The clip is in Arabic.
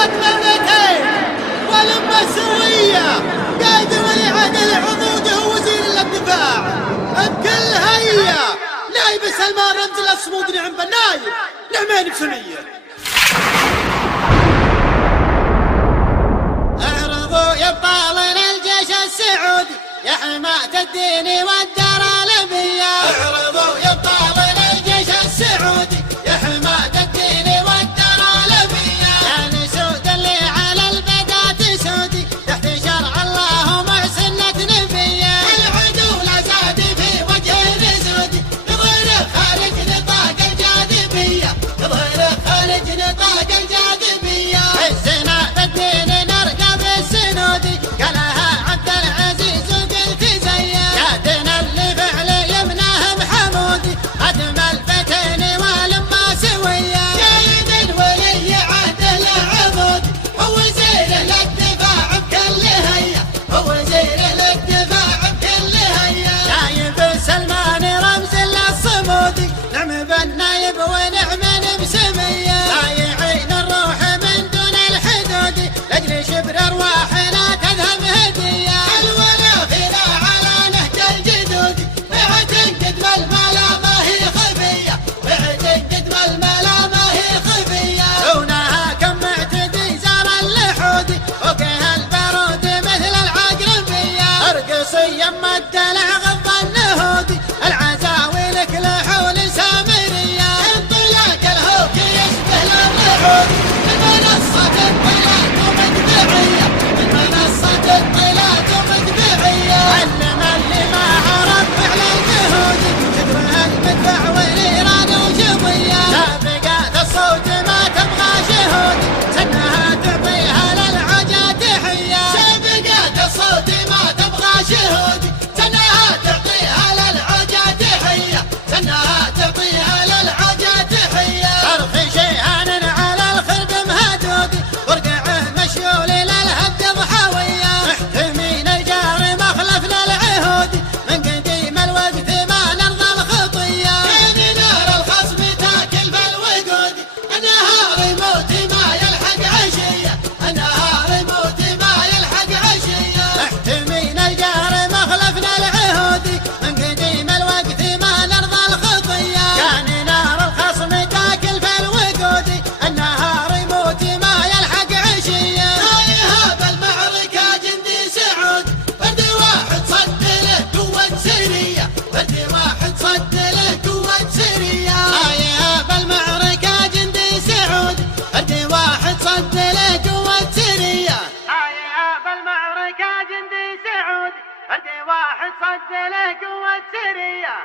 ذات ملتين والأمة السوية، قائد ولي عهد العضود هو وزير الدفاع بكل هيا. نايب سلمان رمز الصمود نعم بالنايب نعمين بسنية. اعرضوا يا بطالين الجيش السعودي يا حماة الدين والدار الأبية. اعرضوا يا بطالين الجيش السعودي يا حماة الدين والدار الأبية. يا نسود اللي على البدات سودي تحت شرع الله ومحسنة نبيه. العدو لا زاد في وجه السعودي يظهر خارج نطاق الجاذبية، يظهر خارج نطاق الجاذبية. حسنا بالدين نرقب السنودي قالها عبد العزيز وقلت زيه. يادنا اللي فعل يمناه محمودي خدم الفتن والأمة سوية. جايد ولي عهد العضود هو وزير الدفاع بكل هيا، هو وزير الدفاع بكل هيا. نايب سلمان رمز الصمودي نعم بالنايب ونعم بسمية. بايعين الروح من دون الحدود لاجل شبر ارواحنا تذهب هدية. الولا فينا على نهج الجدود بعتقد الملامة هي خفية، بعتقد الملامة هي خفية. دونها كم معتدي زار اللحودي فوقها البارود مثل العقربية. ارقصي يما الدلع غض النهودي العزاوي لك لحول سامرية. انطلاق الهوك يشبه للرعود المنصة الطلات ومدفعية، المنصة الطلات ومدفعية. علم اللي ما عرف فعل الجهود شكرها المدفع والإيران وشظية. سابقات الصوت ما تبغى شهود سنها تعطيها للعجا تحية. سابقات الصوت ما تبغى شهود سنها تعطيها للعجا تحية، سنها تعطيها للعجا تحية. فرخ شيئان على الخرب مهدود ورقعه مشيول للهد ضحوية. محتمين الجار مخلف للعهود من قديم الوقت ما نرضى الخطية. بين نار الخصم تاكل بالوقود النهار يموت ما يلحق عشية، النهار يموت ما يلحق عشية. محتمين الجار مخلف للعهود من قديم الوقت ما نرضى الخطية. كان نار الخصم تاكل في الوقود النهار يموت ما يلحق عشية. رايها بالمعركة جندي سعود فرد واحد صد له قوة سرية، فرد واحد صد له قوة سرية. رايها بالمعركة جندي سعود فرد واحد صد له قوة سرية. رايها بالمعركة جندي سعود فرد واحد صد له قوة سرية.